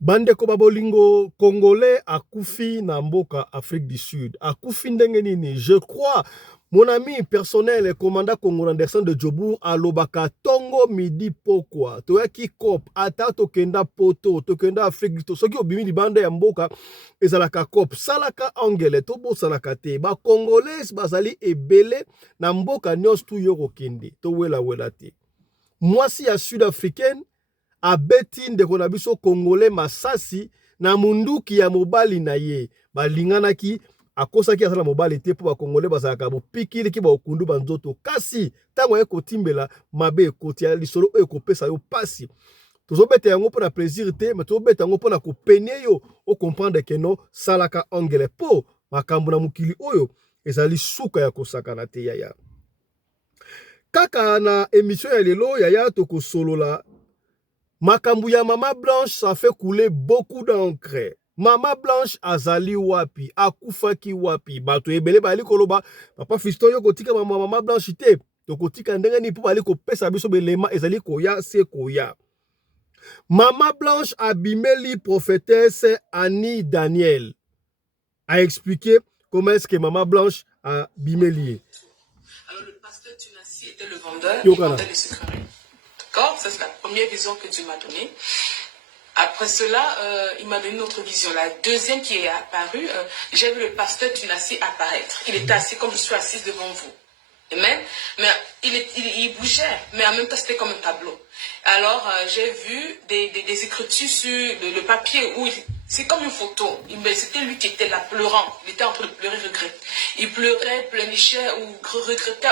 Bande ko babolingo congolais akufi na mboka Afrique du Sud. Akufi ndenge nini? Je crois mon ami personnel et commandant Congo Anderson de Djobour alobaka tongo midi pokwa. Toyaki kop ata tokenda poto, tokenda Afrique du Sud. Soki obimi di bande ya mboka ezalaka kop salaka angele to bosalaka te. Ba congolais bazali ebele na mboka nyos tu yoko kende. To wela te. Mwasi ya sud-africaine abeti ndeko na biso congolais masasi na munduki ya mobali na ye balinganaki akosaki asala mobali te po ba congolais bazalaka bopikili ki ba okundu banzoto kasi tango ekotimbela mabe ekoti ya lisolo oyo ekopesa yo pasi tozobeta yango mpona plaisir te me tozobeta yango mpona kopenie yo okomprendre ke no salaka angele po makambo na mokili oyo ezali suka ya kosakana te yaya kaka na émission ya lelo yaya tokosolola makambu ya Mama Blanche, ça fait couler beaucoup d'encre. Mama Blanche azali wapi, akufaki wapi. Bato ebele bali koloba, papa Fiston yo kotika Mama Blanche te. To kotika ndenge ni po bali ko pesa biso belema ezali koya se koya. Mama Blanche abimeli prophétesse Annie Daniel a expliqué comment est-ce que Mama Blanche a bimeli. Alors le pasteur Tunassi était le vendeur, il vendait les sucreries. D'accord, ça c'est la première vision que Dieu m'a donnée. Après cela, il m'a donné une autre vision. La deuxième qui est apparue, j'ai vu le pasteur Tunassi apparaître. Il était assis comme je suis assise devant vous. Amen. Mais il bougeait, mais en même temps c'était comme un tableau. Alors j'ai vu des écritures sur le papier où c'est comme une photo. C'était lui qui était là pleurant. Il était en train de pleurer, regret. Il pleurait, pleurnichait ou regrettait.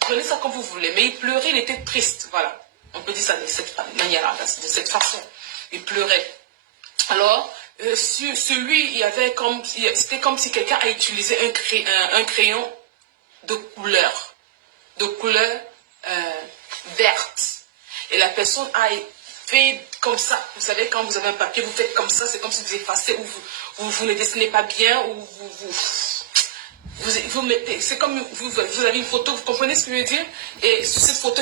Prenez ça comme vous voulez, mais il pleurait, il était triste, voilà. On peut dire ça de cette manière-là, de cette façon. Il pleurait. Alors, sur lui, il y avait comme, c'était comme si quelqu'un a utilisé un crayon de couleur verte. Et la personne a fait comme ça. Vous savez, quand vous avez un papier, vous faites comme ça, c'est comme si vous effacez ou vous ne dessinez pas bien ou vous mettez, c'est comme vous avez une photo, vous comprenez ce que je veux dire? Et sur cette photo,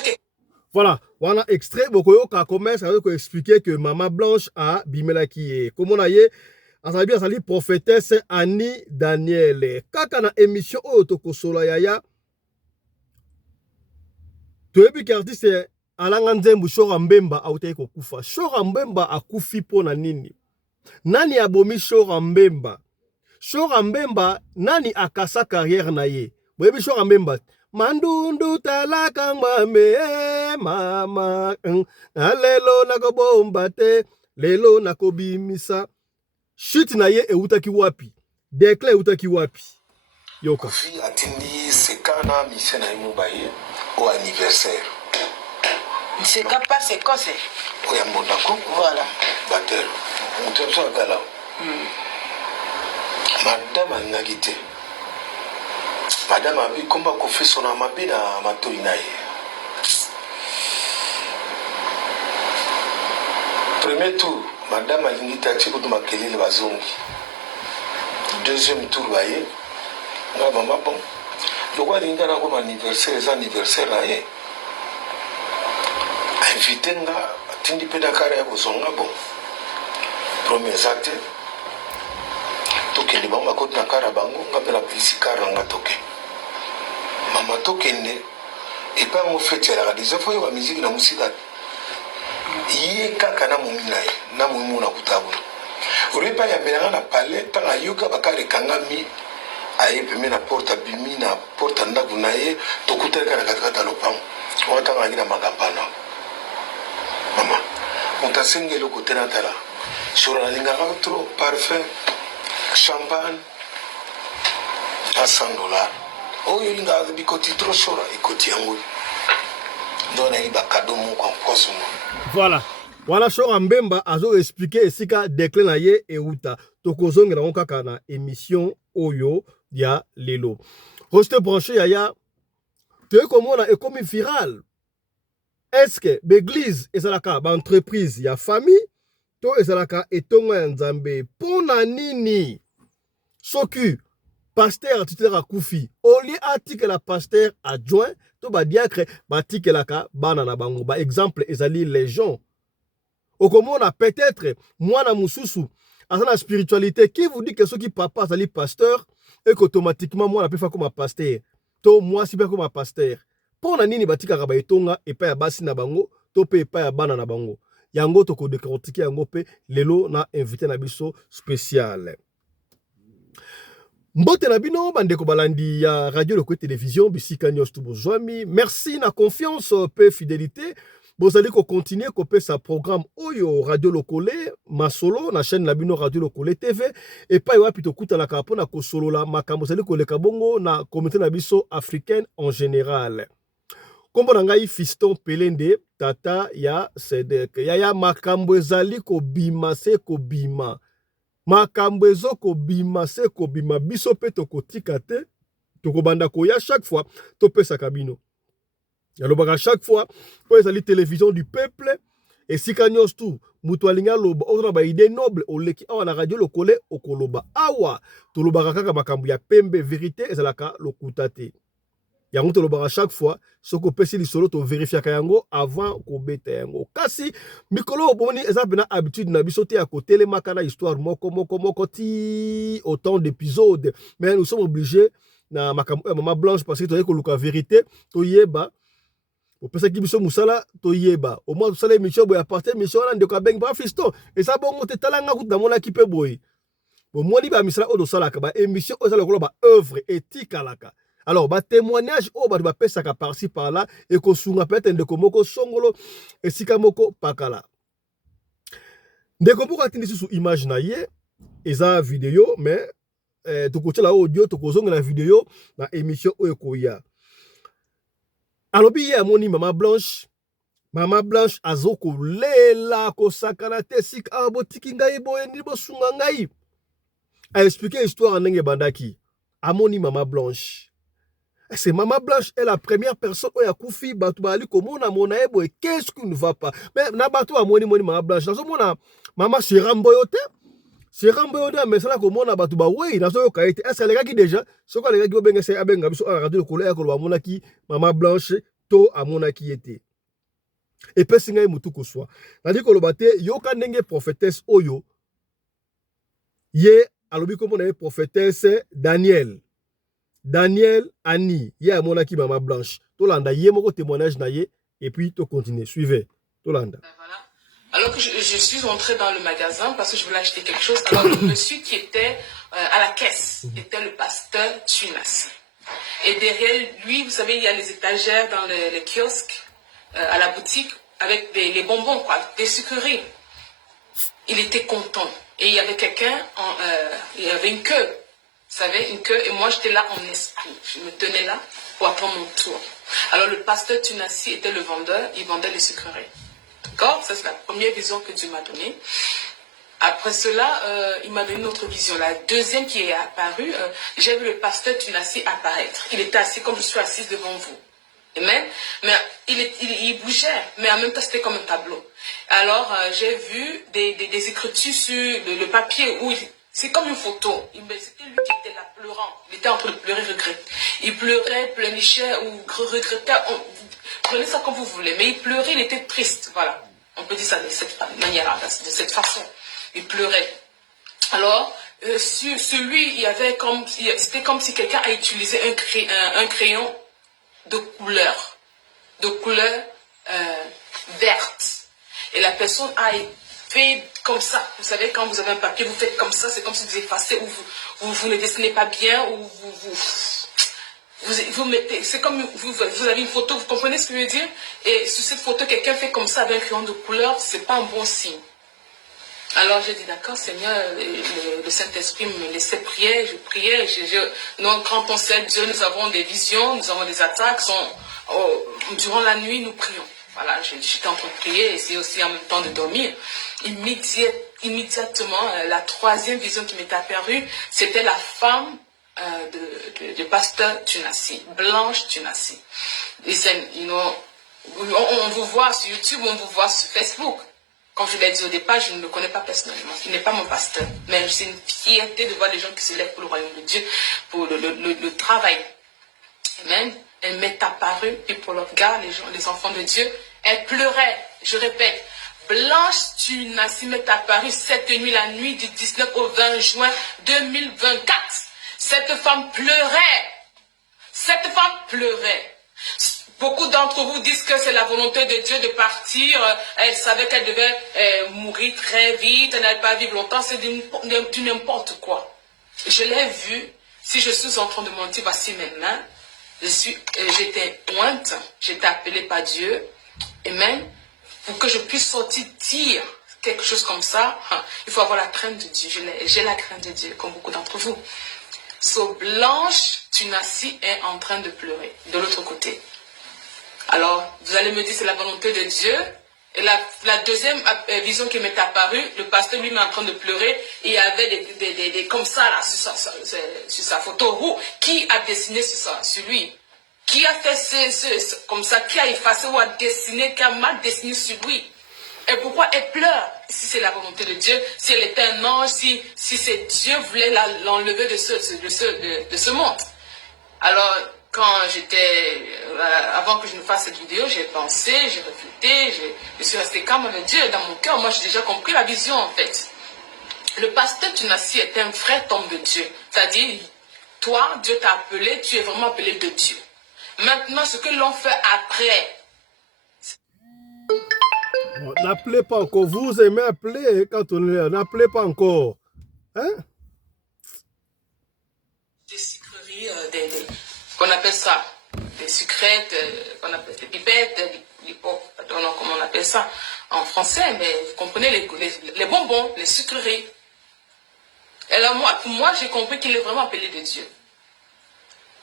voilà, voilà extrait bokoyo ka commence avec expliquer que Mama Blanche a bimelaki. Comme on a yé, azali prophétesse Annie Daniel. Kaka na émission oyo tokosola yaya. Toyebi ki artiste alanga nzembu Shora Mbemba autaki kokufa. Shora Mbemba akufi po na nini? Nani abomi Shora Mbemba? Shora Mbemba nani akasa carrière na ye? Boyebi Shora Mbemba mandundu talaka ngwame mama lelo nakobomba te lelo nakobimisa shit na ye eutaki wapi dekla eutaki wapi yoka Kofi atindi sekana mission na imubaye au anniversaire c'est pas c'est quoi c'est oya mondako voilà batel mutoto akala madame ngagite madame abi komba kofi sona mabe na matoi na ye premier tour madame alingita tiko to makelele bazongi deuxième tour baye nga mama bon loko alinga na comme anniversaire na ye invité nga atindi mpe dakara ya kozonga bon premier acte tokende bango bakoti na kara bango nga mpe na plisi kara nanga toke mama tokende epai yango feti alaka deja fo yoba miziki na mosika ye kaka na momi na ye na momi mo na kutabuna olobi epai yambelanga na pale ntango ayoka bakara ekangami aye peme na porte abimi na porte ndako na ye tokutalika na katikati ya lopango wana ntango angi na makambana mama moto asengi eloko te natala sura nalingaka trop parfum champagne à $100 oyo olingaka bikoti trop shora ekoti yango ndo nayebi bakado moko en poso voilà wana Shora Mbemba azo expliquer esika dekle na ye euta tokozongela ngo kaka na émission oyo ya lelo restez branché yaya te komona ekomi viral est-ce que l'église ezalaka ba entreprise ya famille to ezalaka etongo ya nzambe pona nini soki pasteur titulaire akufi oli atikela pasteur adjoint to ba diacre ba tikelaka bana na bango ba exemple ezali légion Okomona peut-être moi na mususu asa na spiritualité qui vous dit que ceux qui papa azali pasteur et qu'automatiquement moi na peut faire comme un pasteur to moi si comme un pasteur pona nini batika ba etonga epa ya basi na bango to pe epa ya bana na bango yango to ko décortiquer yango pe lelo na invité na biso spécial. Mbote na bino bandeko balandi ya radio Lokole télévision bisika nyos tu bozwami merci na confiance pe fidélité bozali ko continuer ko pe sa programme oyo radio Lokole masolo na chaîne na bino radio Lokole TV et pa wapi to kuta la kapo na ko solo la makambo zali ko leka bongo na communauté na biso africaine en général. Kombo na ngai Fiston Pelende tata ya Sedek ya makambo ezali ko bima se ko bima makambo ezo ko bima se ko bima biso pe to kotika te to ko banda ko ya chaque fois to pesa kabino yalobaka chaque fois po ezali télévision du peuple et sikanyos tout mutu alinga loba ona ba idée noble oleki awa na radio Lokole okoloba awa to lobaka kaka makambo ya pembe vérité ezalaka lokuta te yango to lobaka chaque fois soko pesi li solo to vérifier yango avant ko beta yango kasi mikolo oboni eza bena habitude na biso te ya kotele makana histoire moko ti autant d'épisodes mais nous sommes obligés na makambo Maman Blanche parce que to yeko luka vérité to yeba au pesa ki biso musala to yeba au moins sala émission boya partir émission na ndeko beng ba Fiston et ça bongo te talanga kuta mona ki pe boy bon moi li ba misala odo sala ka ba émission o sala ko ba œuvre éthique alaka. Alors, ba témoignage au ba pesaka par-ci par-là et ko sunga peut-être ndeko moko songolo et sika moko pakala. Ndeko moko atindi sous image na ye eza vidéo mais to ko tela audio to ko zonga la vidéo na émission o ekoya. Alors bi ya moni Maman Blanche azoko lela ko sakana te sik abotiki ngai boye ndi bo sunga ngai. A expliquer histoire ndenge bandaki. Amoni Maman Blanche. C'est Maman Blanche est la première personne où Yakoufi batu bali komona mona ebo et qu'est-ce qui ne va pas mais na batu amoni Maman Blanche nazo mona Maman Shiramboyote mais ça la komona batu ba oui nazo yokaite est-ce que les gars qui déjà ce que les gars qui benga c'est abenga biso radio Lokole ya ko mona ki Maman Blanche to amona ki était et pesinga mutu ko soit na dit ko lobate yoka ndenge prophétesse oyo ye alobi komona prophétesse Daniel Annie, il y a mon qui Maman Blanche. Tolanda, il y a mon témoignage naïe et puis tu continues. Suivez. Tolanda. Voilà. Alors que je suis entrée dans le magasin parce que je voulais acheter quelque chose. Alors le monsieur qui était à la caisse était le pasteur Tunas. Et derrière lui, vous savez, il y a les étagères dans les kiosques, à la boutique, avec les bonbons, quoi, des sucreries. Il était content. Et il y avait quelqu'un, il y avait une queue. Vous savez, une queue, et moi j'étais là en esprit. Je me tenais là pour attendre mon tour. Alors le pasteur Tunassi était le vendeur, il vendait les sucreries. D'accord? Ça c'est la première vision que Dieu m'a donnée. Après cela, il m'a donné une autre vision. La deuxième qui est apparue, j'ai vu le pasteur Tunassi apparaître. Il était assis comme je suis assise devant vous. Amen. Mais il bougeait, mais en même temps c'était comme un tableau. Alors j'ai vu des écritures sur le papier où c'est comme une photo. C'était lui qui était là pleurant. Il était en train de pleurer, regret. Il pleurait, pleurnichait ou regrettait. Prenez ça comme vous voulez. Mais il pleurait, il était triste. Voilà. On peut dire ça de cette manière, de cette façon. Il pleurait. Alors, sur lui, il y avait comme, c'était comme si quelqu'un a utilisé un crayon de couleur verte. Et la personne a fait comme ça. Vous savez, quand vous avez un papier, vous faites comme ça, c'est comme si vous effacez ou vous ne dessinez pas bien ou vous mettez, c'est comme vous avez une photo, vous comprenez ce que je veux dire? Et sur cette photo, quelqu'un fait comme ça avec un crayon de couleur, c'est pas un bon signe. Alors j'ai dit d'accord Seigneur, le Saint-Esprit me laissait prier, je priais, donc quand on sait Dieu, nous avons des visions, nous avons des attaques, durant la nuit nous prions. Voilà, j'étais en train de prier et c'est aussi en même temps de dormir. Immédiatement, la troisième vision qui m'est apparue, c'était la femme de pasteur Tunassi, Blanche Tunassi. Listen, on vous voit sur YouTube, on vous voit sur Facebook. Comme je l'ai dit au départ, je ne le connais pas personnellement. Il n'est pas mon pasteur. Mais c'est une fierté de voir les gens qui se lèvent pour le royaume de Dieu, pour le travail. Amen. Elle m'est apparue et pour le regard, les enfants de Dieu, elle pleurait. Je répète, Blanche Tunassi m'est apparue cette nuit, la nuit du 19 au 20 juin 2024. Cette femme pleurait. Cette femme pleurait. Beaucoup d'entre vous disent que c'est la volonté de Dieu de partir. Elle savait qu'elle devait mourir très vite. Elle n'allait pas vivre longtemps. C'est du n'importe quoi. Je l'ai vu. Si je suis en train de mentir, voici mes mains. J'étais ointe. J'étais appelée par Dieu. Et même, pour que je puisse sortir dire quelque chose comme ça, il faut avoir la crainte de Dieu. J'ai la crainte de Dieu, comme beaucoup d'entre vous. So, Blanche Tunassi est en train de pleurer de l'autre côté. Alors, vous allez me dire c'est la volonté de Dieu. Et la deuxième vision qui m'est apparue, le pasteur lui-même en train de pleurer, et il y avait des comme ça là sur sa photo. Qui a dessiné sur lui? Qui a fait comme ça? Qui a effacé ou a dessiné, qui a mal dessiné sur lui? Et pourquoi elle pleure? Si c'est la volonté de Dieu, si elle était un ange, si c'est Dieu voulait l'enlever de ce monde. Alors, quand avant que je ne fasse cette vidéo, j'ai pensé, j'ai réfléchi, je suis resté calme avec Dieu. Dans mon cœur, moi, j'ai déjà compris la vision, en fait. Le pasteur Tunassi est un vrai homme de Dieu. C'est-à-dire, toi, Dieu t'a appelé, tu es vraiment appelé de Dieu. Maintenant, ce que l'on fait après... N'appelez pas encore. Vous aimez appeler quand on est... N'appelez pas encore. Hein? Des sucreries, qu'on appelle ça, des sucrètes, qu'on appelle des pipettes, je ne sais pas comment on appelle ça en français, mais vous comprenez les bonbons, les sucreries. Et alors pour moi, j'ai compris qu'il est vraiment appelé de Dieu.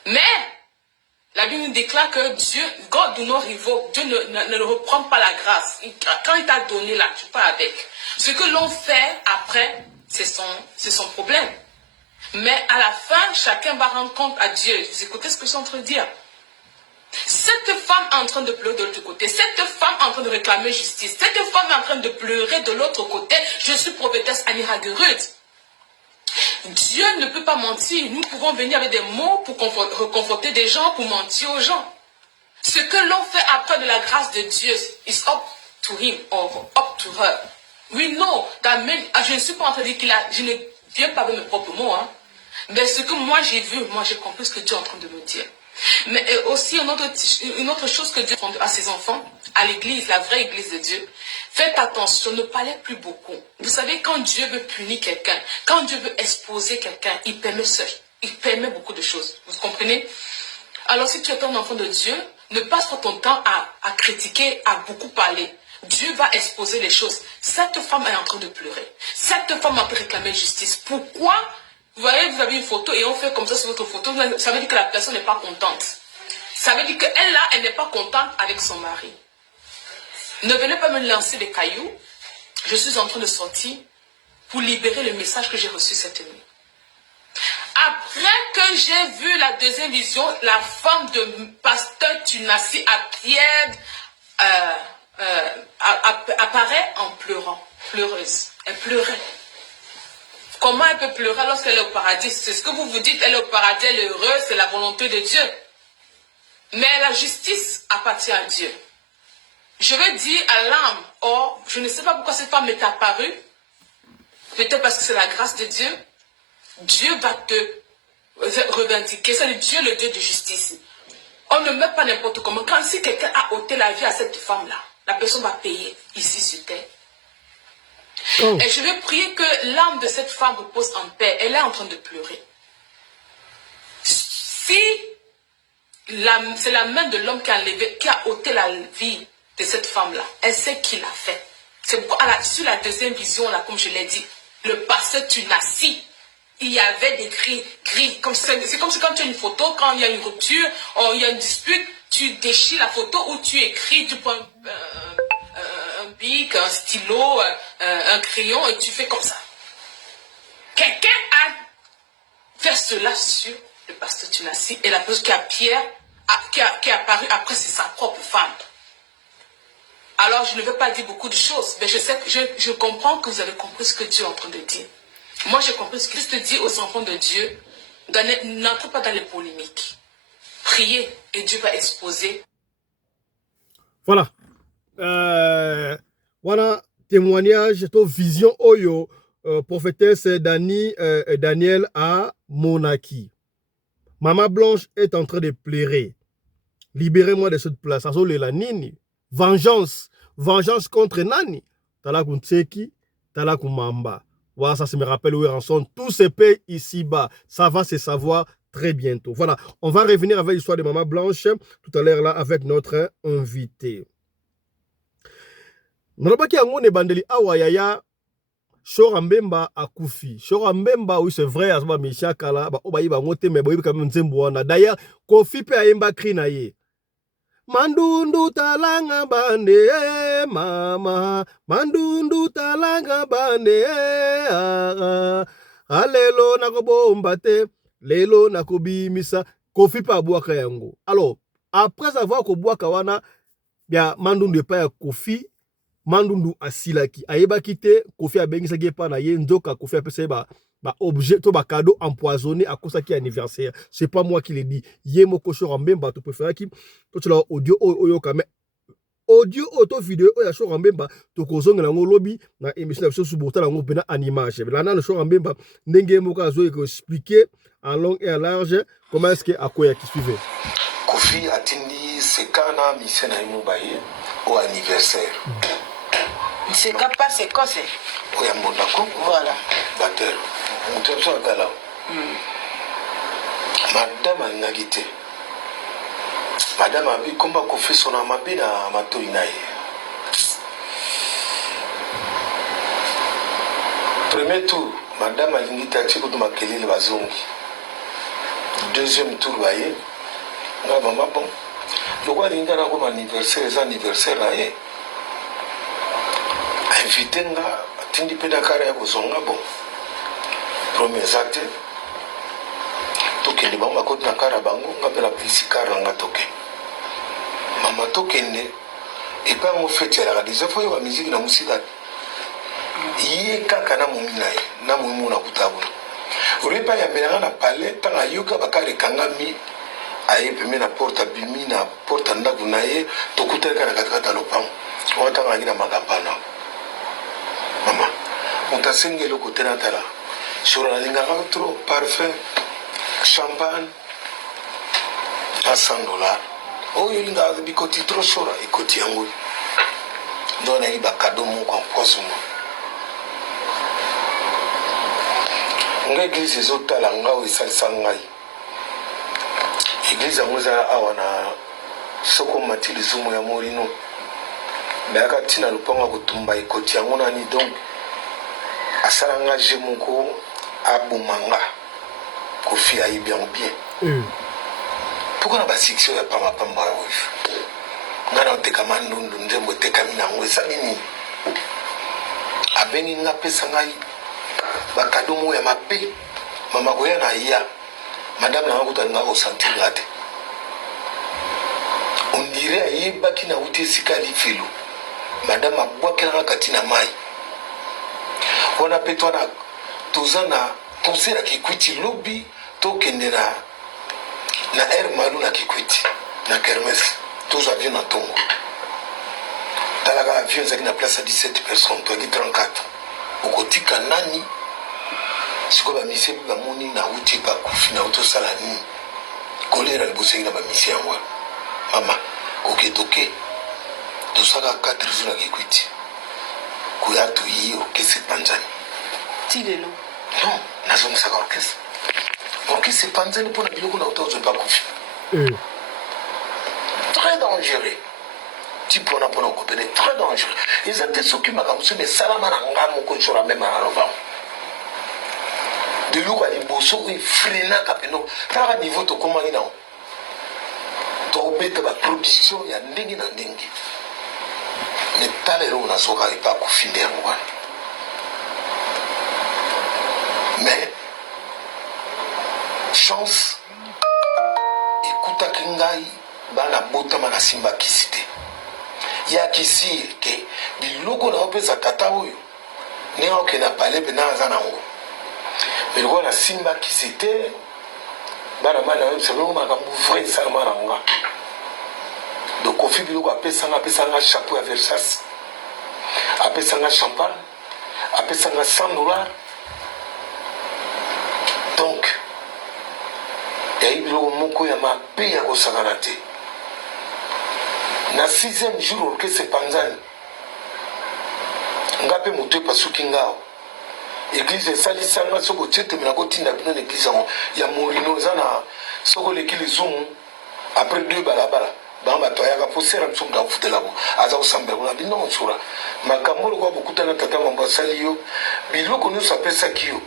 Mais la Bible nous déclare que Dieu, God do not revoke, Dieu ne reprend pas la grâce. Quand il t'a donné là, tu pars avec. Ce que l'on fait après, c'est son problème. Mais à la fin, chacun va rendre compte à Dieu. Vous écoutez ce que je suis en train de dire? Cette femme est en train de pleurer de l'autre côté. Cette femme est en train de réclamer justice. Cette femme est en train de pleurer de l'autre côté. Je suis prophétesse Annie Hagerud. Dieu ne peut pas mentir. Nous pouvons venir avec des mots pour reconforter des gens, pour mentir aux gens. Ce que l'on fait après de la grâce de Dieu, is up to him or up to her. We know that je ne suis pas en train de dire je ne viens pas avec mes propres mots, hein. Mais ce que moi j'ai vu, moi j'ai compris ce que Dieu est en train de me dire. Mais aussi une autre chose que Dieu dit à ses enfants, à l'église, la vraie église de Dieu, faites attention, ne parlez plus beaucoup. Vous savez, quand Dieu veut punir quelqu'un, quand Dieu veut exposer quelqu'un, il permet beaucoup de choses. Vous comprenez? Alors si tu es un enfant de Dieu, ne passe pas ton temps à critiquer, à beaucoup parler. Dieu va exposer les choses. Cette femme est en train de pleurer. Cette femme a pu réclamer justice. Pourquoi? Vous voyez, vous avez une photo et on fait comme ça sur votre photo. Ça veut dire que la personne n'est pas contente. Ça veut dire qu'elle là, elle n'est pas contente avec son mari. Ne venez pas me lancer des cailloux. Je suis en train de sortir pour libérer le message que j'ai reçu cette nuit. Après que j'ai vu la deuxième vision, la femme de pasteur Tunassi à Pierre apparaît en pleurant, pleureuse. Elle pleurait. Comment elle peut pleurer lorsqu'elle est au paradis? C'est ce que vous vous dites, elle est au paradis, elle est heureuse, c'est la volonté de Dieu. Mais la justice appartient à Dieu. Je vais dire à l'âme, oh, je ne sais pas pourquoi cette femme m'est apparue. Peut-être parce que c'est la grâce de Dieu. Dieu va te revendiquer. C'est Dieu le Dieu de justice. On ne meurt pas n'importe comment. Quand si quelqu'un a ôté la vie à cette femme-là, la personne va payer ici sur terre. Oh. Et je vais prier que l'âme de cette femme repose en paix. Elle est en train de pleurer. Si c'est la main de l'homme qui a ôté la vie de cette femme-là, elle sait qui l'a fait. C'est pourquoi sur la deuxième vision, là, comme je l'ai dit, le pasteur Tunassi, il y avait des cris. C'est comme si quand tu as une photo, quand il y a une rupture, il y a une dispute, tu déchires la photo ou tu écris, tu prends un bic, un stylo, un crayon et tu fais comme ça. Quelqu'un a fait cela sur le pasteur Tunassi et la personne qui est apparue après, c'est sa propre femme. Alors je ne vais pas dire beaucoup de choses, mais je sais que je comprends que vous avez compris ce que Dieu est en train de dire. Moi, j'ai compris ce que Christ dit aux enfants de Dieu. N'entrez pas dans les polémiques. Priez et Dieu va exposer. Voilà. Wana témoignage, to vision oyo prophétesse Daniel a monaki. Maman Blanche est en train de pleurer. Libérez-moi de cette place. Azole la nini. Vengeance. Vengeance contre nani. Talaku Tseki, Talaku Mamba. Voilà, ça me rappelle où en sont tous ces pays ici-bas. Ça va se savoir très bientôt. Voilà, on va revenir avec l'histoire de Maman Blanche tout à l'heure là avec notre invité. Nalobaki yango ne bandeli awa yaya Shora Mbemba akufi. Shora Mbemba, oui c'est vrai, asba Misha Kala, ba obayi ba ngote me boyi quand même nzembo wana. D'ailleurs, Kofi pe ayemba kri na ye. Mandundu talanga bande mama, mandundu talanga bande alelo nakobomba te, lelo nakobimisa. Kofi pe abwaka yango. Alors, après avoir kobwaka wana, ya mandundu pa ya Kofi, mandundu asilaki ayebaki te Kofi abengisaki pa na ye nzoka Kofi apesa ba objet to ba cadeau empoisonné à cause qui anniversaire. C'est pas moi qui l'ai dit. Yemo Shora Mbemba to préfère qui to tu la audio oyo kame audio auto vidéo oya Shora Mbemba to kozonga na lobby na émission na sur bota na ngopena animage. Là na Shora Mbemba ndenge moko azo expliquer en long et en large comment est-ce que akoya qui suivait. Kofi atindi sekana mission na imubaye au anniversaire. C'est capable, c'est quoi c'est? Oui, mon d'accord. Voilà. Batteur. On te fait un là. Madame a nagité. Madame a vu comment qu'on fait son amabé na matorinaï. Premier tour, madame a l'invité à tirer de ma kelly le bazongi. Deuxième tour, voyez. Là, maman, bon. Le roi d'Ingana comme anniversaire, les anniversaires là, invité nga tindi pena kara ya bozonga bon premier acte tokende bango bakoti na kara bango nga pela plisi kara nga toke mama tokende epa ngo fete ya radio fo yo musique na musika iye kaka na mumina ye na mumu na kutabu ulipa ya mbelanga na pale tanga yuka bakare kangami aye peme na porta bimi na porta ndaku na ye tokuteka na katikata lopango watanga ngina magapana. Maman, on t'a signé le côté natala. Sur la ligne trop, parfum, champagne, à $100. Oh, il y a des côtés trop chauds, et côté en haut. Donc, il y a des cadeaux, mon poisson. On a église les autres talanga ou sal sangai. Église à Mouza Awana, Soko Matili Zumo ya Morino. Mais à Katina le pont à Kutumba et côté en Monani donc. Asaranga Jemoko Abumanga Kofi aïe bien ou bien. Pourquoi on a pas section ya pas ma pamba ouf? Ngana otekamando ndembo tekamina ngwesa nini? Abeni nga pesa ngai bakadomo ya mape mama goya na ya madame na nguta nga au sentir late. On dirait yeba kina uti sikali filo. Madame abwakela katina mai. On a pété na concert à Kikwiti lobby tokende na air malu na Kikwiti na kermesse tous avions na tongo talaga avion zaki na place à 17 personnes toi dit 34 okotika nani siko ba mission ba moni na uti pa kufina auto sala ni kolera libosengi na ba mission wa mama oketoke to saka 4 jours na Kikwiti kuyatu hiyo kesi panzani Tilelo. non nazo msaka orchestre orchestre panzani pour na biloko na otozo pa kufi très dangereux type on a pour couper très dangereux ils étaient s'occupent comme ça mais salama na ngamo ko chora même à l'avant de l'eau à liboso et freina kapeno par niveau to comment ina to beta ba production ya ndingi na ndingi mais talero na soka ipa kufinde ngwa mais chance écoute kingai bana botama na simba kisite ya kisi ke biloko na opesa tata oyo ne oke na pale pe na za na ngo biloko na simba kisite bana mana web selo makambu vrai ça mana nga donc Kofi biloko apesa nga chapeau ya Versace apesanga champagne, apesanga $100. Donc yayi biloko moko ya mabe ya kosangana te. Na 6e jour orchestre epanzani nga mpe moto epasuki ngao église esalisanga soko otie tembe na kotinda bino na église yango ya morino eza na soko oleki lizumu après 2 balabala bango bato ayaka mpo sera miso moto afutelako aza kosambela kuna bino nsura makambo lokola bokutana tata mambo asali yo biloko nyonso apesaki yo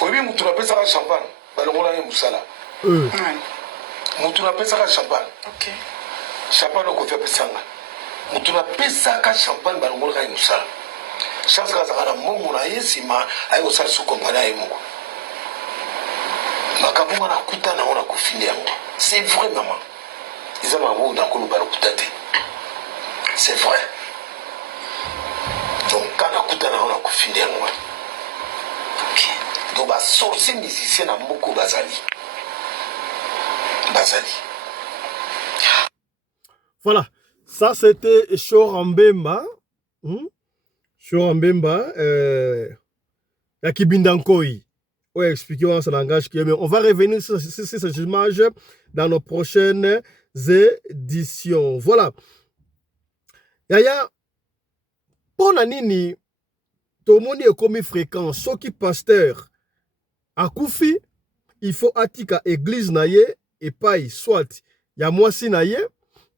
oyebi motu napesaka champagne balongola ye mosala motu napesaka champagne champagne okofi apesanga motu napesaka champagne balongolaka ye mosala chance kazaka na mbongo na ye nsima aye kosala so kompani aye moko makambo nga nakuta nango na kofinde yango c'est vrai mama eza makambo nakoloba lokuta te c'est vrai donc ka nakuta nango na kofinde yango donc basorcier musicien na mboko bazali. Voilà, ça c'était Shora Mbemba. Shora Mbemba, la Kibindankoi. Ouais, expliquez-moi ça langage qui est. Mais on va revenir sur cette image dans nos prochaines éditions. Voilà. Yaya, pour la nini, tout le monde est comme fréquent. Ceux qui pasteur à Koufi, il faut attika église naye et pas soit ya mwasi naye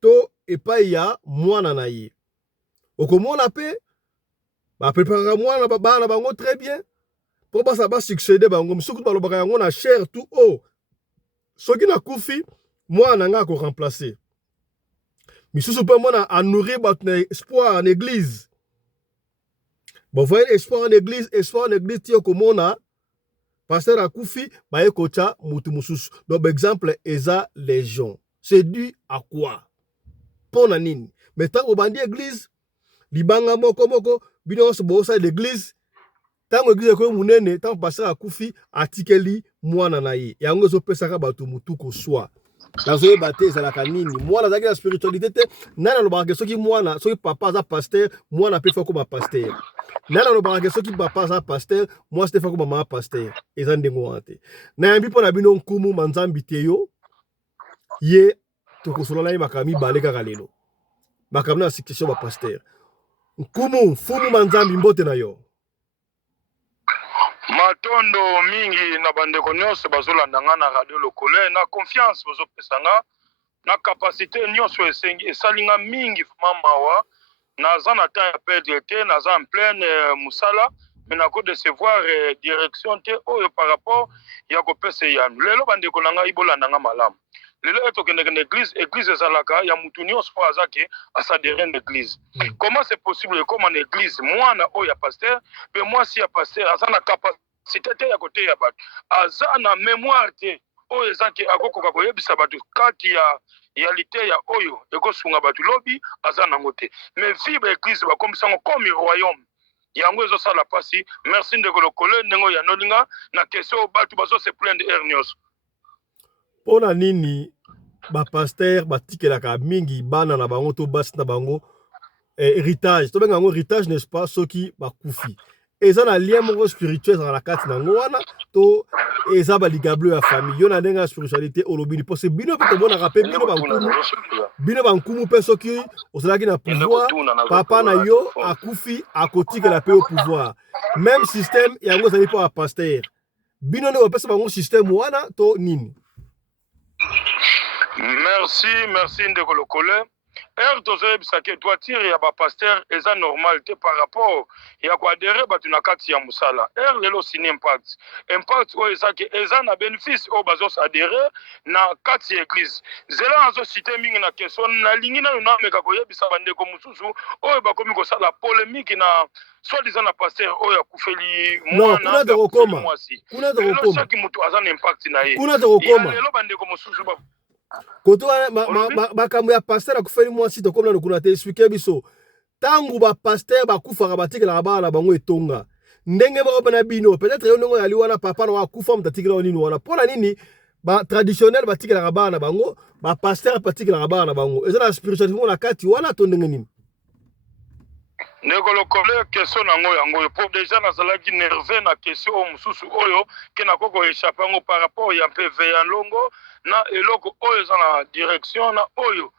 to et pas ya mwana naye. Okomona pe ba préparer mwana ba na bango très bien. Pour pas ça va succéder bango msuku ba lobaka yango na cher tout haut. Soki na Koufi, mwana nga ko remplacer. Misusu pe mwana a nourrir ba espoir en église. Bon voyez espoir en église tio komona pasteur Akoufi, baye kocha mutu mususu. Donc, exemple, eza légion. C'est dû à quoi? Pour nanini. Mais tant que bandi église, libanga moko, bino se bosa l'église, tant que église ko munene, tant pasteur Akoufi, atikeli mwana na ye. Yango zo pesaka batu mutu ko soi. Nazo ebate za la kanini. Mwana zaki la spiritualité te, nana lo barake soki mwana, soki papa za pasteur, mwana pe fa ko ba pasteur. Nana lo barake soki papa za pasteur, moi c'était fa ko mama pasteur. Eza ndengo wante. Na yambi pona bino nkumu manzambi teyo, ye to ko solo na ye makami baleka kalelo. Makami na succession ba pasteur. Nkumu fumu manzambi mbote na yo. Matondo mingi na bandeko nyonso bazolanda nga na radio lokole na confiance bazopesanga na capacité nyonso esalinga mingi mamawa naza na temps ya perdre te naza en pleine musala mais na ko décevoir direction te oyo par rapport ya kopesa yanu lelo bandeko na nga ibolanda nga malamu lelo etokende na église ezalaka ya mutu nyonso po azake asadere na église. Comment c'est possible comme en église mwana oyo ya pasteur pe moi si ya pasteur aza na capacité te ya kote ya bato aza na mémoire te oyo ezaki akokoka koyebisa bato kati ya lite ya oyo ekosunga bato lobi aza nango te mais vibre église bakomisango comme royaume yango ezosala pasi. Merci ndeko lokole ndengo ya nolinga na question bato bazo se plaindre hernios. Pona nini ba pasteur batikelaka mingi bana na bango to basi na bango héritage to benga ngo héritage n'est-ce pas soki bakufi eza na lien moko spirituel dans la kati nango wana to eza ba ligable ya famille yo na ndenga spiritualité olobini parce que bino pe bona rappel bino bankumu pe soki osalaki na pouvoir papa na yo akufi akotikela pe au pouvoir même système yango zali pa pasteur bino ne opesa bango système wana to nini. Merci ndeko lokole. Tozoyebisaki toitire ya bapasteur eza normal te par rapport ya koadere bato na kati ya musala lelo sini impact oyo ezaki eza na bénéfice oyo bazosadere na kati ya église zela nazosite mingi na question nalingi nano nameka koyebisa bandeko mosusu oyo bakomi kosala polémique na soi-disant na pasteur oyo akufeli mwana mwasi lelo soki moto aza na impact na ye lelo bandeko mosusu koto makambo ya pasteur akufeli mwasi to comme na kuna te expliquer biso tangu ba pasteur bakufaka batikela bana na bango etonga ndenge bako bana bino peut-être yo ndongo yali wana papa na akufa mtatikela nini wana pona nini ba traditionnel batikela bana na bango ba pasteur batikela bana na bango eza na spiritualité na kati wana to ndenge nini. ndeko lokole question nango yango pour déjà nazalaki nerveux na question o mususu oyo ke nakoko échappe yango par rapport ya PV ya longo na eloko oyo eza na direction na oyo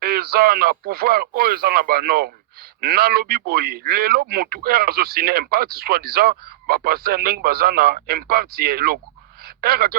eza na pouvoir oyo eza na banorme nalobi boye lelo mutu ere azosine impact soi-disant bapaster ndenge baza na impact ya eloko ere ake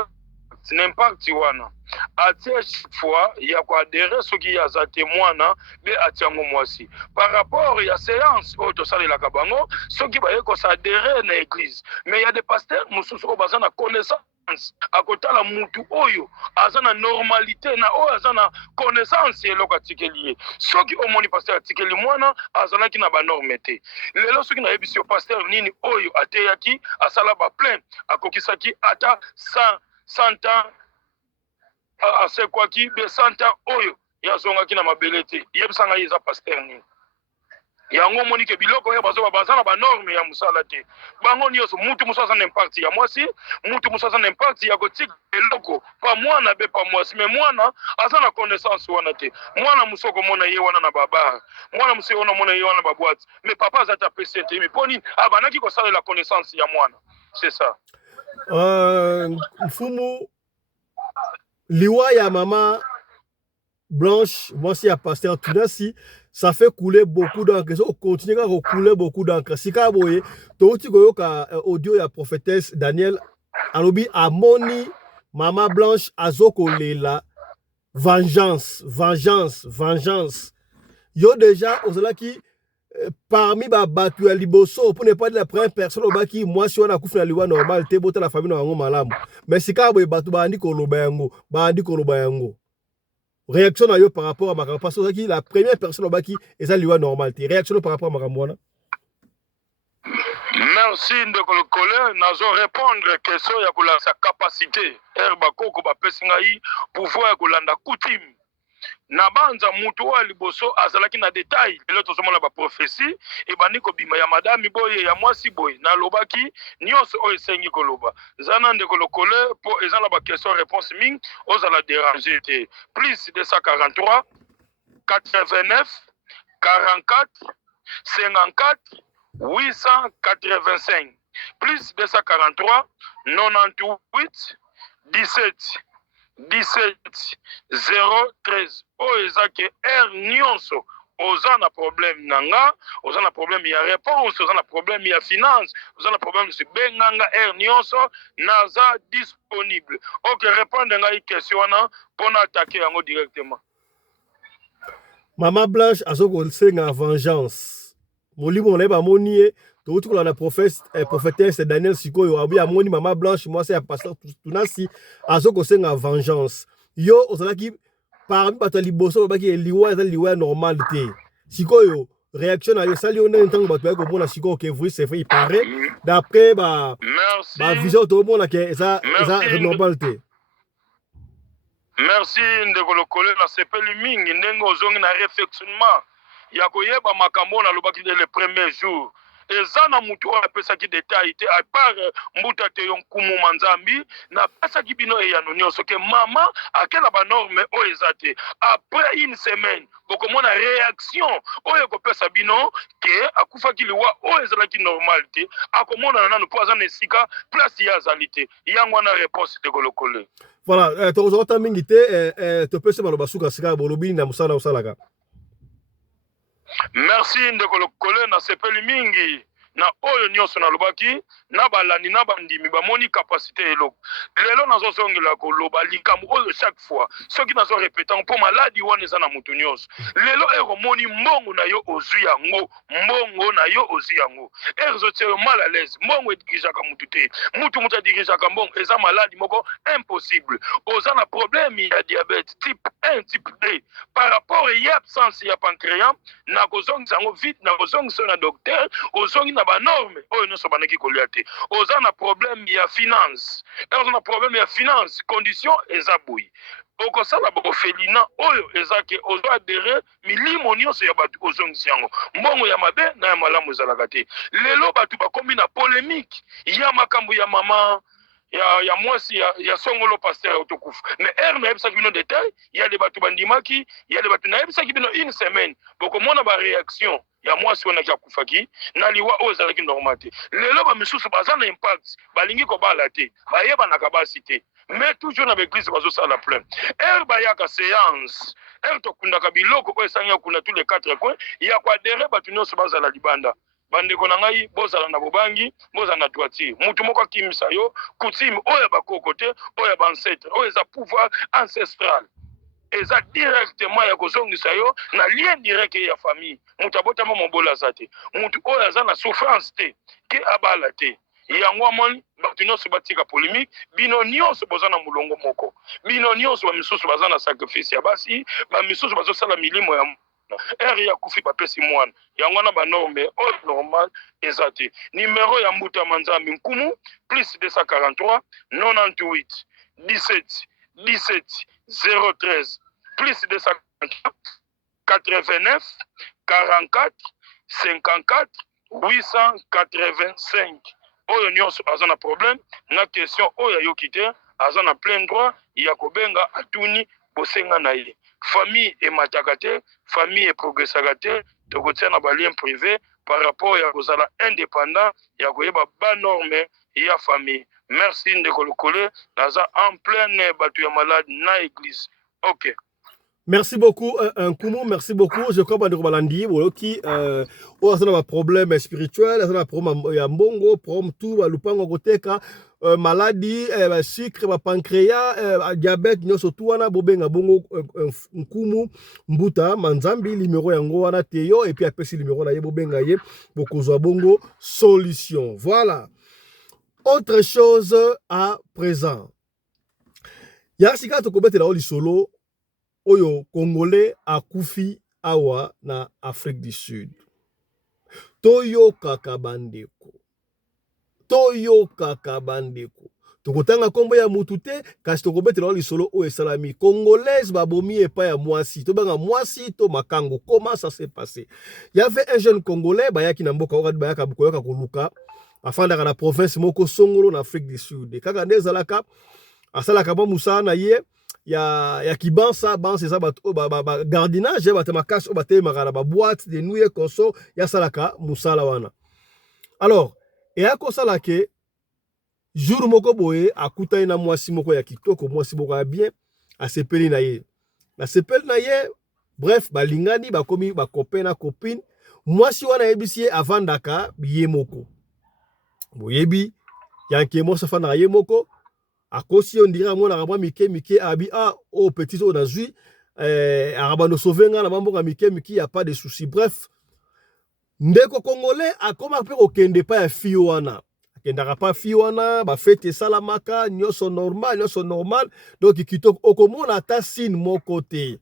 n'impact wana atie chaque fois ya koadere soki aza témoin be atiango mwasi par rapport ya séance oyo tosalelaka bango soki baye kosadere na église mais ya des pasteurs mosusu oyo baza na connaissance akotala mutu oyo aza na normalité na oyo aza na connaissance eloko atikeli ye soki omoni pasteur atikeli mwana azalaki na banorme te lelo soki nayebisi yo pasteur nini oyo ateyaki asala baplainte akokisaki ata 100 ans asekwaki be 100 ans oyo yazongaki na mabele te yebisanga ye eza pasteur nini yango moni ke biloko oyo baza na banorme ya mosala te bango nyonso mutu mosusu aza na impact ya mwasi mutu mosusu aza na impact ya kotika eloko pa mwana be pa mwasi me mwana aza na connaissance wana te mwana mosusu okomona ye wana na babar mwana mosusu omona ye wana na babwate me papa aza ta pese te me mpo nini abandaki kosalela connaissance ya mwana c'est ça. Mfumu liwa ya mama Blanche, voici à pasteur Tunasi, ça fait couler beaucoup d'encre. Ça continue à couler beaucoup d'encre. Si ka boye, to uti koyoka audio ya prophétesse Daniel alobi amoni mama Blanche azoko lela vengeance. Yo déjà ozalaki parmi batu ya liboso pour ne pas dire la première personne obaki moi si on a kufuna liwa normal te bota la famille na ngo malamu. Mais si ka boye batu bandi ko loba yango. Réaction à yo par rapport à ma parce que la première personne qui est à loi normalité. Réaction par rapport à ma merci ndeko lokole nazo répondre question ya kolanda capacité herba koko ba pesingai pouvoir ya kolanda coutume na banza mutu wa liboso azalaki na détail lelo tozomona ba prophétie e bandi ko bima ya madame boye ya mwasi boye na lobaki nyonso oyo esengi koloba zana ndeko lokole po ezala ba question réponse ming ozala déranger te plus 243 89 44 54 885 plus 243 98 17 013 oyo eza ke nyonso oza na problème nanga oza na problème ya réponse oza na problème ya finance oza na problème de benganga nyonso naza disponible ok répondre ngai question wana pona attaquer yango directement. Mama Blanche azoko senga vengeance molimo na ba monie to uti la prophétesse Daniel sikoyo abi amoni mama Blanche moi c'est pasteur Tunasi azoko senga vengeance yo ozalaki parmi bato liboso baki liwa eza liwa normalité sikoyo réaction à ça liona ntango bato ya komona sikoyo que vous c'est fait il paraît d'après ba vision to mona que eza normalité. Merci ndeko lokole na sepeli mingi ndenge ozongi na réflexionnement ya koyeba makambo na lobaki dès le premier jour eza na mutu oyo apesaki détail te à part mbuta te yo nkumu manzambi na pesaki bino eyano nyonso ke mama akela banorme oyo eza te après une semaine bokomona réaction oyo kopesa bino ke akufaki liwa oyo ezalaki normal te akomona nanu po aza na esika place ya azali te yango wana réponse ndeko lokole. Voilà, tozota mingi te topesa maloba suka sika bolobi na musala osalaka. Merci ndeko lokole na sepeli mingi na oyo nyonso na lobaki na balani na bandimi bamoni capacité eloko lelo nazozongela koloba likambo oyo chaque fois soki nazo répétant mpo maladi wana eza na mutu nyonso lelo ekomoni mbongo na yo ozwi yango ezotia yo mal à l'aise mbongo edirijaka mutu te mutu adirijaka mbongo eza maladi moko impossible oza na problème ya diabète type 1 type 2 par rapport ya absence ya pancréas na kozongisa yango vite na kozongisa na docteur ozongi na banorme oyo nyonso bandaki kolia te oza na problème ya finance oza na problème ya finance condition eza boyi okosala bofelina oyo eza ke ozo adere milimo nyonso ya bato ozongisi yango mbongo ya mabe na ya malamu ezalaka te lelo bato bakomi na polémique ya makambo ya mama ya mwasi ya songolo pasteur autokufa mais er na yebisaki bino détail ya le bato bandimaki ya le bato na yebisaki bino une semaine bokomona ba réaction ya mwasi wana akufaki na liwa oyo ezalaki normal te lelo bamisusu baza na impact balingi kobala te bayebanaka basi te mais toujours na baeglise bazosala plein er bayaka séance er tokundaka biloko oyo esangi akunda tous les 4 coins ya koadere bato nyonso bazala libanda bandeko na ngai bozala na bobangi bozala na droitier mutu moko akimisa yo coutume oyo bakoko te oyo bancêtre oyo eza pouvoir ancestral eza directement ya kozongisa yo na lien direct ya famille mutu abotama mobola aza te mutu oyo aza na souffrance te ke abala te yango amoni bato nyonso batika polémique bino nyonso boza na molongo moko bino nyonso bamisusu baza na sacrifice ya basi bamisusu bazosala milimo ya eri ya kufi bapesi mwana yango wana banorme oyo normal eza te numero ya mbuta ya manzambi nkumu plus 243 98 17 17 013 plus 243 89 44 54 885 oyo nyonso aza na problème na question oyo ayoki te aza na plein droit ya kobenga atuni bosenga na ye famille emataka te famille eprogressaka te tokotia na balien privé par rapport ya kozala indépendant ya koyeba banorme ya famille merci ndeko lokole naza en pleine bato ya malade na église ok. Merci beaucoup, Nkumu, merci beaucoup. Je crois que nous avons dit un problème spirituel, un problème de problème tout, lupango koteka, maladie, sucre, pancréas, diabète, nous surtout wana bobenga bongo Nkumu, Mbuta, Manzambi, numéro yango wana teyo et puis après si numéro na ye bobenga ye bokozwa bongo solution. Voilà. Autre chose à présent. Yasika to kobete la oli solo. Oyo Congolais akufi awa na Afrique du Sud. Toyo kakabandeko. Toyo kakabandeko. Tokotanga kombo ya mutute kasi tokobetela lisolo o esalami congolaise babomi epa ya mwasi. Tobanga mwasi to makango. Comment ça s'est passé? Il y avait un jeune Congolais bayaki na mboka okati bayaka bukoyoka koluka afandaka na province moko songolo na Afrique du Sud. Kaka ndezalaka asalaka ba musana ye ya kibansa banse za ba gardinage ba temakasi ba temaka ba boîte de nuit konso ya salaka musala wana. Alors et akosala ke jour moko boye akutai na mwasi moko ya kitoko mwasi moko ya bien asepeli na ye. Na sepeli na ye bref balingani bakomi ba copain na copine mwasi wana yebisi avandaka biye moko. Boyebi yanke mwasi afandaka ye moko akosi on dirait mon araba mike abi au petit on a zui araba no sauvenga na mambo mike y a pas de souci bref ndeko congolais a koma pe okende pa ya fiwana akendaka pa fiwana ba fete salamaka nyoso normal donc kitoko okomona ta signe mon côté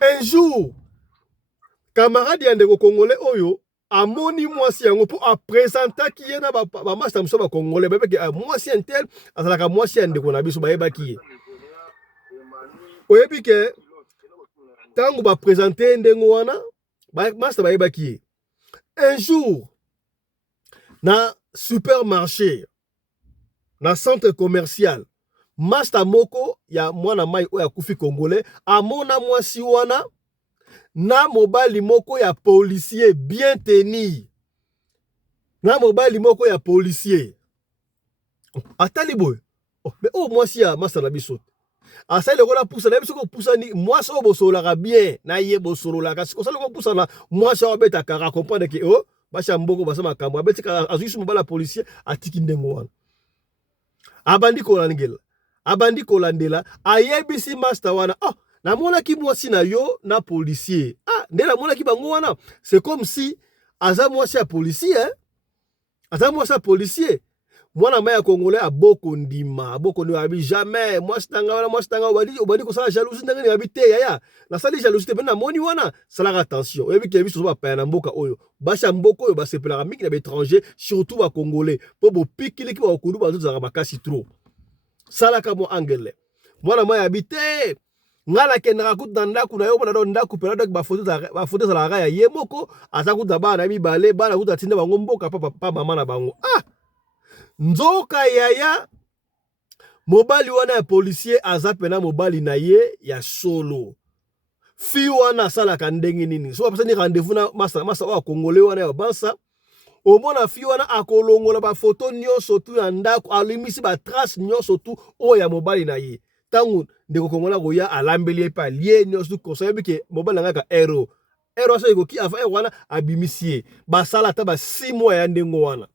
un jour camarade ya ndeko congolais oyo amoni mwasi yango po apresenta ki ye na ba master muso ba congolais ba ke mwasi entel azalaka mwasi ya ndeko na biso ba yeba ki ye oyebi ke tango ba présenter ndengo wana ba master ba yeba ki ye un jour na supermarché na centre commercial master moko ya mwana mai oya kufi congolais amona mwasi wana na mobali moko ya policier bien tenu. Na mobali moko ya policier. Atali boy. Mais moi si ya masala biso. Asali ko la poussa na biso ko poussa ni moi so bosolaka bien na ye bosolola kasi ko sala ko poussa na moi so beta ka comprendre que oh basha mboko basa makambo abeti ka azuisu mobali ya policier atiki ndengo wana. Abandi ko landela ayebisi master wana na mona ki mwasi na yo na policier. Ndela mona ki bango wana. C'est comme si aza mwasi ya policier, Aza mwasi ya policier. Mwana maya congolais aboko ndima abi jamais mwasi tanga obadi ko sala jalousie ndenge abi te ya. Na sali jalousie te na moni wana sala attention. Oyebi ke biso ba pa na mboka oyo. Basha mboko oyo ba sepelaka mingi na étranger surtout ba congolais. Po bo pikili ki ba okulu ba zo za makasi trop. Sala ka mo angele. Mwana maya abi te ngala kendaka kuta ndaku na yo mona do ndaku pela ba photo za la raya yemoko aza kuta bana mibale bana kuta tinda bango mboka papa mama na bango nzoka yaya mobali wana ya policier aza pena mobali na ye ya solo fi wana salaka ndenge nini so apesa ni rendez-vous na masa wa congolais wana ya bansa omona fi wana akolongola ba photo nyonso tu ya ndako alimisi ba trace nyonso tu o ya mobali na ye tangu ndeko kongola koya alambeli pa lie nyonso kosa yebike mobali ngaka ero so ekoki afa wana abimisie ba sala ta ba 6 mois ya ndengo wana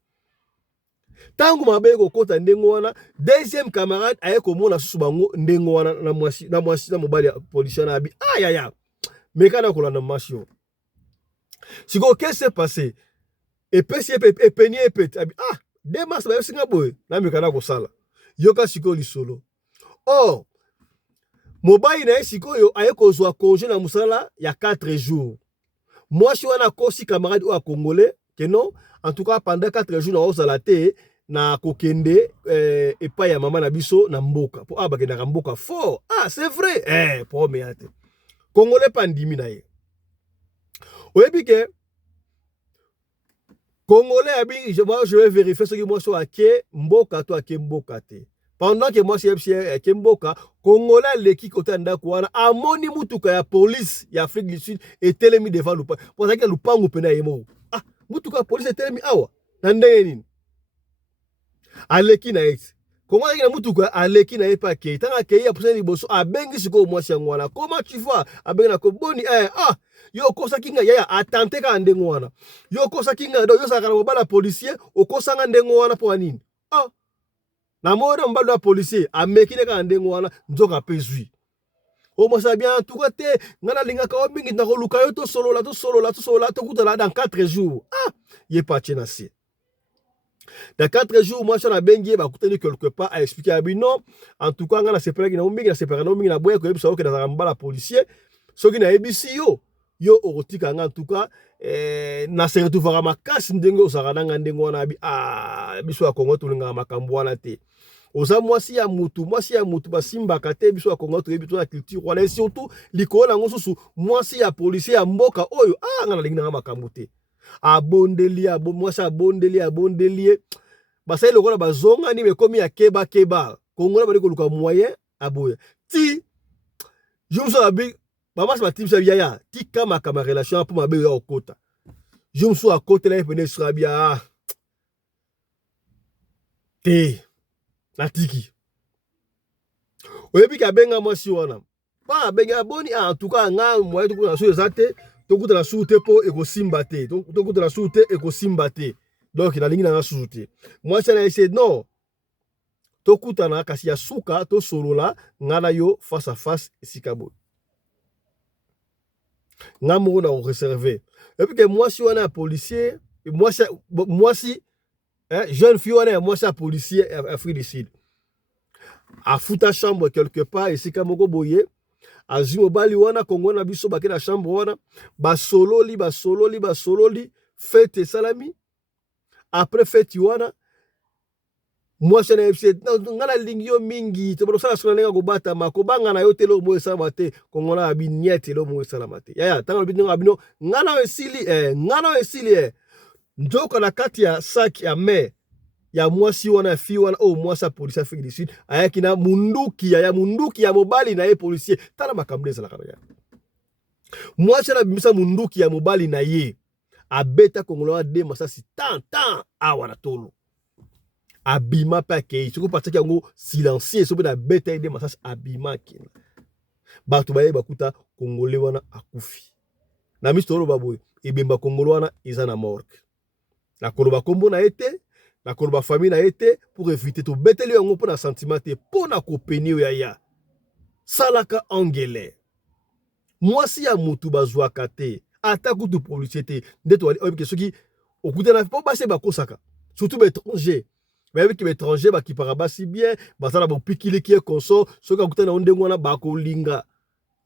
tangu mabe kokota ndengo wana deuxième camarade aye komona susu bango ndengo wana na mwasi na mobali ya policier na abi ayaya mekana kolanda masio siko qu'est-ce s'est passé epesi epeni epeti abi demas ba yosinga boy na mekana kosala yoka siko lisolo mobali na sikoyo aye kozwa congé na musala ya 4 jours mwasi wana kosi camarade o congolais que non en tout cas pendant 4 jours na osala te na kokende epai ya mama na biso na mboka po bakendaka mboka fort c'est vrai po meate congolais pandimi na ye oyebi ke congolais abi je vais vérifier ce que moi so ake mboka to ake mboka te pendant que moi c'est ake mboka congolais leki kota ndako wana amoni mutuka ya police ya Afrique du Sud etelemi devant lupa pour ça que lupangu pena yemo mutuka ya police etelemi awa na ndenge nini aleki na ex comment na mutuka aleki na epa ke tanga ke ya poseni boso abengi siko mwasi yango wana comment tu vois abengi na ko boni yo kosa kinga yaya atante ka ndengo wana yo kosa kinga do yo saka na bala policier okosa nga ndengo wana po nini na mode mbalo ya policier amekine ka ndengo wana nzoka pezui mwasa bien tout côté ngana linga ka mingi na koluka yo to solola to kutala dans 4 jours ye pa tena si dans 4 jours, moi, je suis bengi ba kutani quelque part à expliquer à non. En tout cas, on a séparé na mingi na boya ko yebisa ko na mbala policier. So ki na ebisi yo orotika nga en tout cas na se retrouver makasi ndenge osaka nga ndenge wana bi biso ya Congo tulinga makambo wana te. Oza mwasi ya mutu basimba kate biso ya Congo to yebi to na culture wana et surtout likola ngosusu mwasi ya policier ya mboka oyo nga na linga makambo te. Abondeli basai lokola bazonga ni mekomi ya keba kongola bali koluka moyen aboya ti jumso abi bamas ba timsa yaya ti kama relation pour mabe ya okota jumso akota la pene srabia te natiki oyebi ka benga mwasi wana pa benga boni en tout cas nga moyen to na so ezate tokuta la soute po ekosimba te tokuta la soute ekosimba te donc na lingi na soute moi ça na essayer non tokuta na kasi ya suka to solola ngana yo face à face sikabo ngamo na réservé et puis que moi si on a policier moi si jeune fille on a moi ça policier Afrique du Sud a futa chambre quelque part et sikamo boye azimo bali wana Congo na biso bakena chambre wana basololi fête salami après fête wana moi je n'ai ngala lingio mingi to bosala sona nenga ko bata makobanga na yo telo mo esala te Congo na binyete lo mo esala mate yaya tanga bino abino ngana esili ndoka na kati ya sac ya mer ya mwasi wana fi wana mwasi ya policier Afrique du Sud ayaki na munduki ya mobali na ye policier tala makambo ezala kana ya mwasi na bimisa munduki ya mobali na ye abeta kongolo de masasi tant awa na tolo abima pa ke soko pataki yango silencieux so na beta de masasi abima kina bato baye bakuta kongole wana akufi na mistoro baboy ebemba kongolo wana eza na morgue na koloba kombo na ete na koloba famille na ete pour éviter to beteli yango pour na sentiment te pour na kopeni ya salaka angele mwasi ya mutu bazwaka te ata kutu publicité ndeto wali obi soki okuta na po base bakosaka surtout étranger mais avec étranger ba ki parabasi bien basala bo pikili ki consort soki okuta na ndengo na bakolinga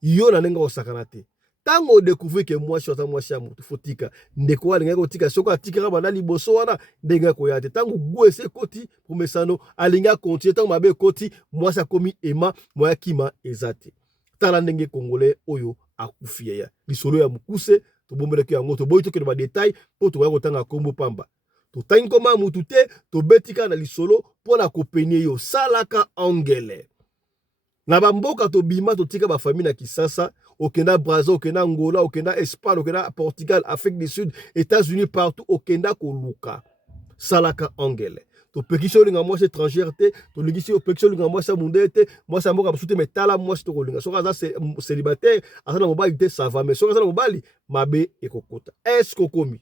yo na nenga osakana te tango découvrir que moi shota moi cha mutu fotika ndeko wa linga kotika soko atika bana liboso wana ndenga ko yate tango gwese koti promesano alinga continuer tango mabe koti moi ça komi ema moi kima ezate tala ndenge congolais oyo akufi ya lisolo ya mukuse to bombeleki yango to boyi to ke ba détail po to ko tanga kombo pamba to tangi koma mutu te to betika na lisolo po na kopenie yo salaka angele na bamboka to bima to tika ba famille na Kisasa okenda Brazza okenda Angola okenda Espagne okenda Portugal Afrique du Sud États-Unis partout okenda koluka salaka angele to pekisho linga mwasi étrangère te to ligisi o pekisho linga mwasi munde te mwasi mboka basute metala mwasi to kolinga soka za célibataire asana mobali te ça va mais soka za mobali mabe ekokota est-ce kokomi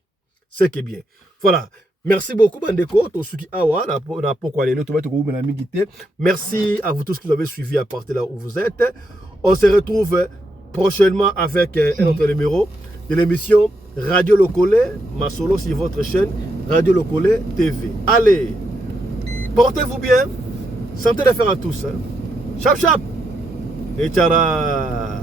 c'est que bien voilà. Merci beaucoup bandeko to suki awa na pokwa lelo to batoko na mingite. Merci à vous tous qui nous avez suivis à partir là où vous êtes. On se retrouve prochainement avec un autre numéro de l'émission Radio Lokole, ma solo sur votre chaîne Radio Lokole TV. Allez, portez-vous bien, santé de faire à tous. Chap chap et tchara.